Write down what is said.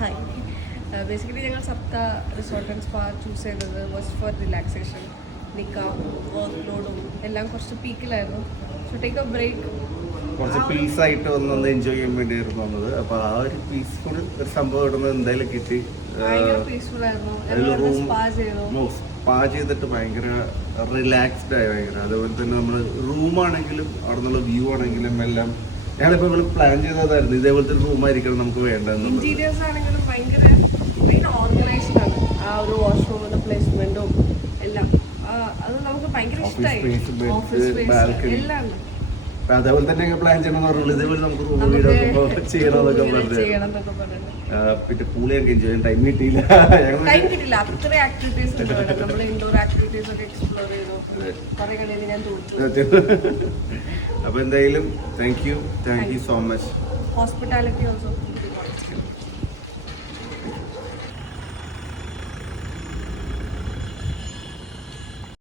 Hi. Basically ഞങ്ങൾ സപ്ത resort and spa choose ചെയ്തത് was four relaxation. നിൽക്കാം, വർക്ക് ലോഡും എല്ലാം കുറച്ച് പീക്കിലായിരുന്നു. സോ ടേക്ക് എ ബ്രേക്ക്, കുറച്ച് പീസായിട്ട് ഒന്ന് എൻജോയ് ചെയ്യാൻ വേണ്ടിയായിരുന്നു വന്നത്. അപ്പോൾ ആ ഒരു പീസ്ഫുൾ ഒരു സംഭവം ഇടുന്നത് എന്തായാലും കിട്ടി. ഭയങ്കര പീസ്ഫുൾ ആയിരുന്നു. സ്പാ ചെയ്തിട്ട് ഭയങ്കര റിലാക്സ്ഡ് ആയി ഭയങ്കര. അതുപോലെ തന്നെ നമ്മൾ റൂമാണെങ്കിലും അവിടെ നിന്നുള്ള വ്യൂ ആണെങ്കിലും എല്ലാം ഞങ്ങളിപ്പോൾ ഇവിടെ പ്ലാൻ ചെയ്തതായിരുന്നു ഇതേപോലത്തെ ഒരു റൂമായിരിക്കണം നമുക്ക് വേണ്ടതെന്ന്. ഇന്റീരിയേഴ്സ് ആണെങ്കിലും ഭയങ്കര ഓർഗനൈസ്ഡ് ആണ്. ആ ഒരു വാഷ്റൂമിന്റെ പ്ലേസ്മെന്റും എല്ലാം അത് നമുക്ക് ഭയങ്കര ഇഷ്ടമായി. ഓഫീസ് സ്പേസ് എല്ലാം ഉണ്ട്. അതേപോലെ തന്നെ പ്ലാൻ ചെയ്യണമെന്ന് പറഞ്ഞുള്ളൂ. ഇതേപോലെ നമുക്ക് റൂം ചെയ്യണമെന്നൊക്കെ പറഞ്ഞു. പിന്നെ പൂളി ഞങ്ങൾക്ക് എൻജോയ് ചെയ്യാൻ ടൈം കിട്ടിയില്ല. അത്ര ആക്ടിവിറ്റീസ് നമ്മൾ ഇൻഡോർ ആക്ടിവിറ്റീസ് ഒക്കെ എക്സ്പ്ലോർ ചെയ്തു. കുറെ കളിയിൽ ഞാൻ തോറ്റു. അപ്പൊ എന്തായാലും thank you so much. Hospitality also